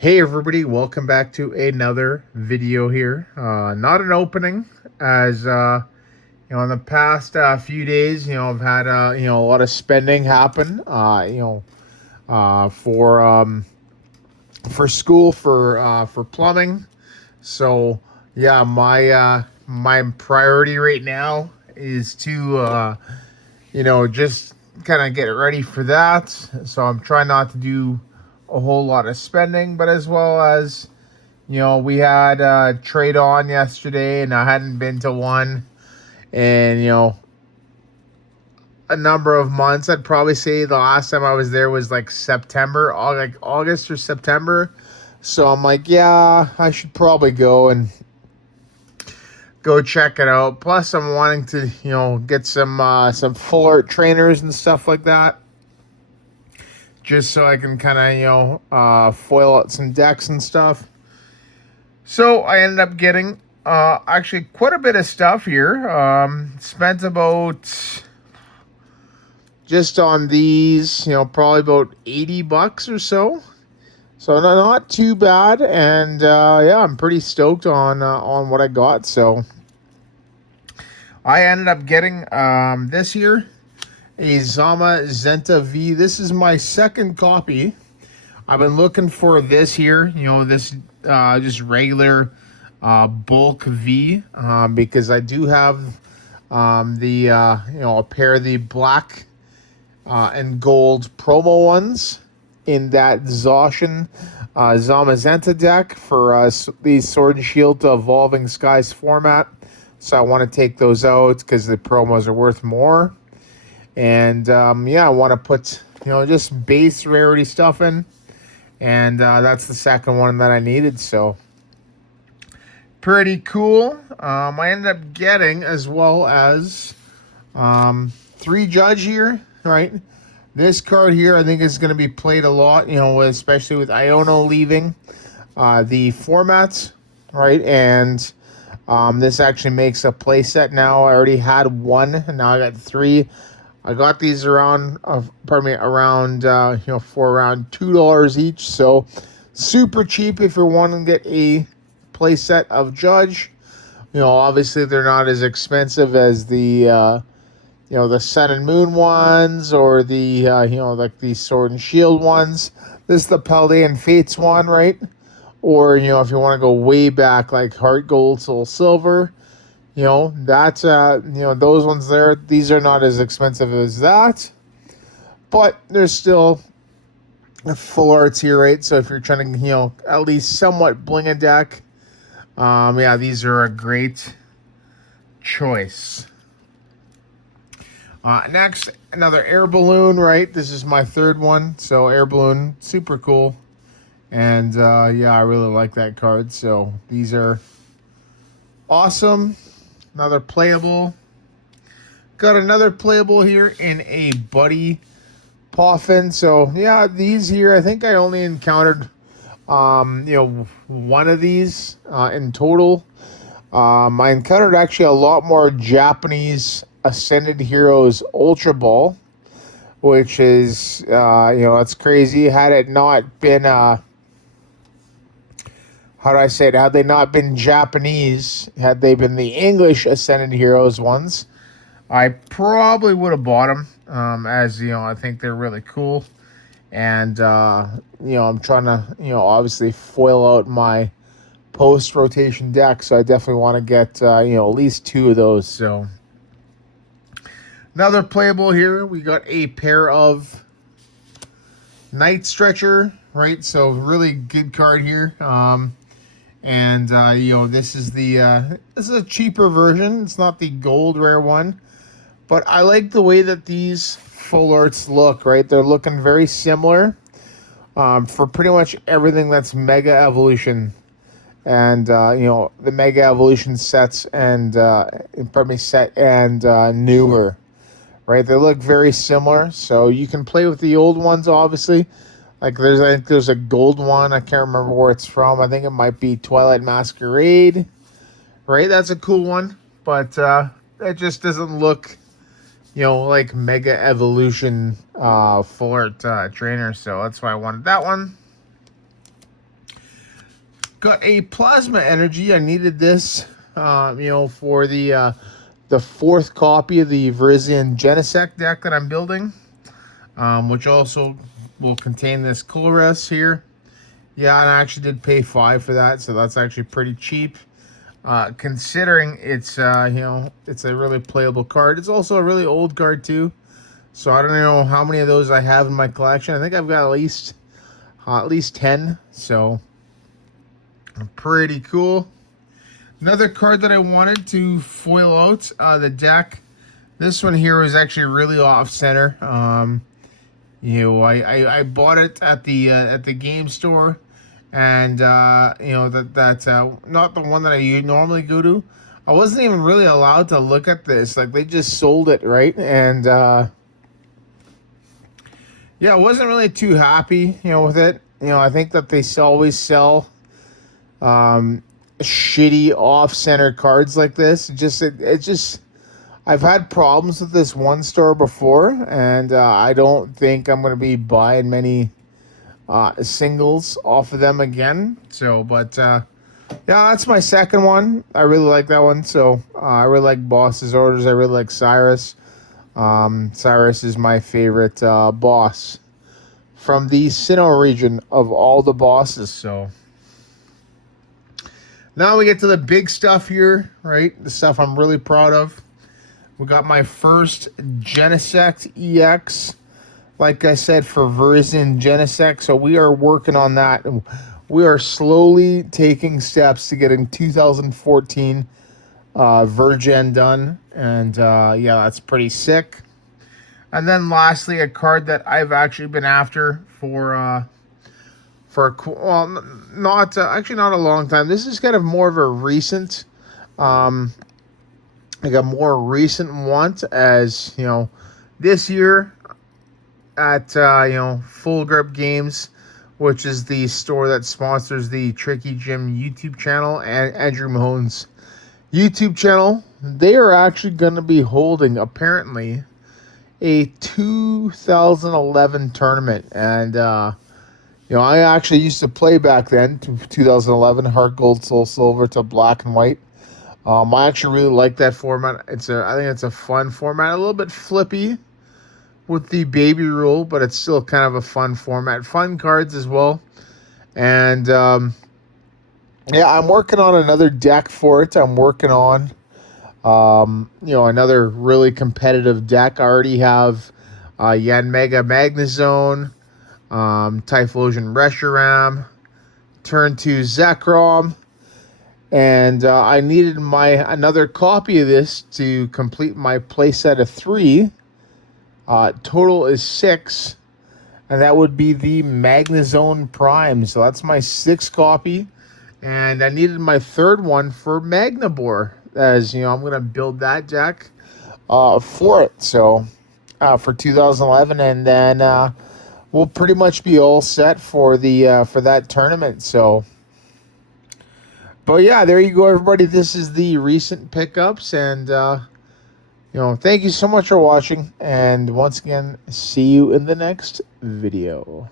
Hey everybody, welcome back to another video here. Not an opening, as in the past few days, I've had a lot of spending happen. For school for plumbing. So yeah, my priority right now is to just kind of get ready for that. So I'm trying not to do a whole lot of spending, but as well as we had trade on yesterday, and I hadn't been to one, and a number of months. I'd probably say the last time I was there was like September, like August or September. So I'm like, yeah, I should probably go and go check it out. Plus, I'm wanting to get some full art trainers and stuff like that, just so I can kind of foil out some decks and stuff. So I ended up getting actually quite a bit of stuff here. Spent about just on these, probably about $80 or so. So not too bad, and yeah, I'm pretty stoked on what I got. So I ended up getting this here, a Zama Zenta V. This is my second copy. I've been looking for this here, this just regular bulk V, because I do have a pair of the black and gold promo ones in that Zacian Zamazenta deck for the Sword and Shield to Evolving Skies format. So I want to take those out because the promos are worth more. And yeah, I want to put just base rarity stuff in. And that's the second one that I needed. So pretty cool. I ended up getting as well as 3 Judge here, right? This card here I think is going to be played a lot, especially with Iono leaving the formats, right? And this actually makes a playset now. I already had one, and now I got 3. I got these around, for around $2 each. So super cheap if you're wanting to get a playset of Judge. Obviously they're not as expensive as the the Sun and Moon ones, or the like the Sword and Shield ones. This is the Paldean Fates one, right? Or if you want to go way back, like Heart Gold, Soul Silver. That's those ones there. These are not as expensive as that, but there's still full arts here, right? So if you're trying to at least somewhat bling a deck, yeah, these are a great choice. Next, another air balloon, right? This is my third one, so air balloon, super cool, and yeah, I really like that card. So these are awesome. Another playable. Got another playable here in a Buddy Poffin. So yeah, these here, I think I only encountered one of these in total. I encountered actually a lot more Japanese Ascended Heroes Ultra Ball, which is that's crazy. Had it not been how do I say it? Had they not been Japanese, had they been the English Ascended Heroes ones, I probably would have bought them. As I think they're really cool, and I'm trying to obviously foil out my post rotation deck, so I definitely want to get at least 2 of those. So another playable here, we got a pair of Night Stretcher, right? So really good card here. And this is a cheaper version. It's not the gold rare one, but I like the way that these full arts look, right? They're looking very similar for pretty much everything that's Mega Evolution, and the Mega Evolution sets, and set and newer, right? They look very similar, so you can play with the old ones, obviously. Like I think there's a gold one. I can't remember where it's from. I think it might be Twilight Masquerade, right? That's a cool one, but it just doesn't look, like Mega Evolution full art trainer. So that's why I wanted that one. Got a Plasma Energy. I needed this, for the 4th copy of the Virizion Genesect deck that I'm building, which also will contain this Colress here. Yeah, and I actually did pay $5 for that, so that's actually pretty cheap. Considering it's it's a really playable card. It's also a really old card too. So I don't know how many of those I have in my collection. I think I've got at least 10. So pretty cool. Another card that I wanted to foil out the deck. This one here was actually really off center. I bought it at the game store. And that's not the one that I normally go to. I wasn't even really allowed to look at this. Like, they just sold it, right? And I wasn't really too happy, with it. I think that they always sell shitty off-center cards like this. It just I've had problems with this one store before, and I don't think I'm going to be buying many singles off of them again. So, yeah, that's my second one. I really like that one. So, I really like Boss's Orders. I really like Cyrus. Cyrus is my favorite boss from the Sinnoh region of all the bosses. So, now we get to the big stuff here, right? The stuff I'm really proud of. We got my first Genesect EX. Like I said, for Virizion Genesect, so we are working on that. We are slowly taking steps to getting 2014 Virgin done, and that's pretty sick. And then lastly, a card that I've actually been after not a long time. This is kind of more of a recent, want, as this year at Full Grip Games, which is the store that sponsors the Tricky Jim YouTube channel and Andrew Mahone's YouTube channel. They are actually going to be holding, apparently, a 2011 tournament. And I actually used to play back then, 2011, Heart Gold, Soul Silver to Black and White. I actually really like that format. I think it's a fun format, a little bit flippy with the baby rule, but it's still kind of a fun format. Fun cards as well. And, I'm working on another deck for it. I'm working on, another really competitive deck. I already have Yanmega Magnezone, Typhlosion Reshiram, Turn 2 Zekrom, and I needed another copy of this to complete my playset of 3. Total is 6, and that would be the Magnezone Prime. So that's my 6th copy, and I needed my 3rd one for Magnabor, as I'm going to build that deck for it. So for 2011, and then we'll pretty much be all set for that tournament. So, but yeah, there you go, everybody. This is the recent pickups, and thank you so much for watching, and once again, see you in the next video.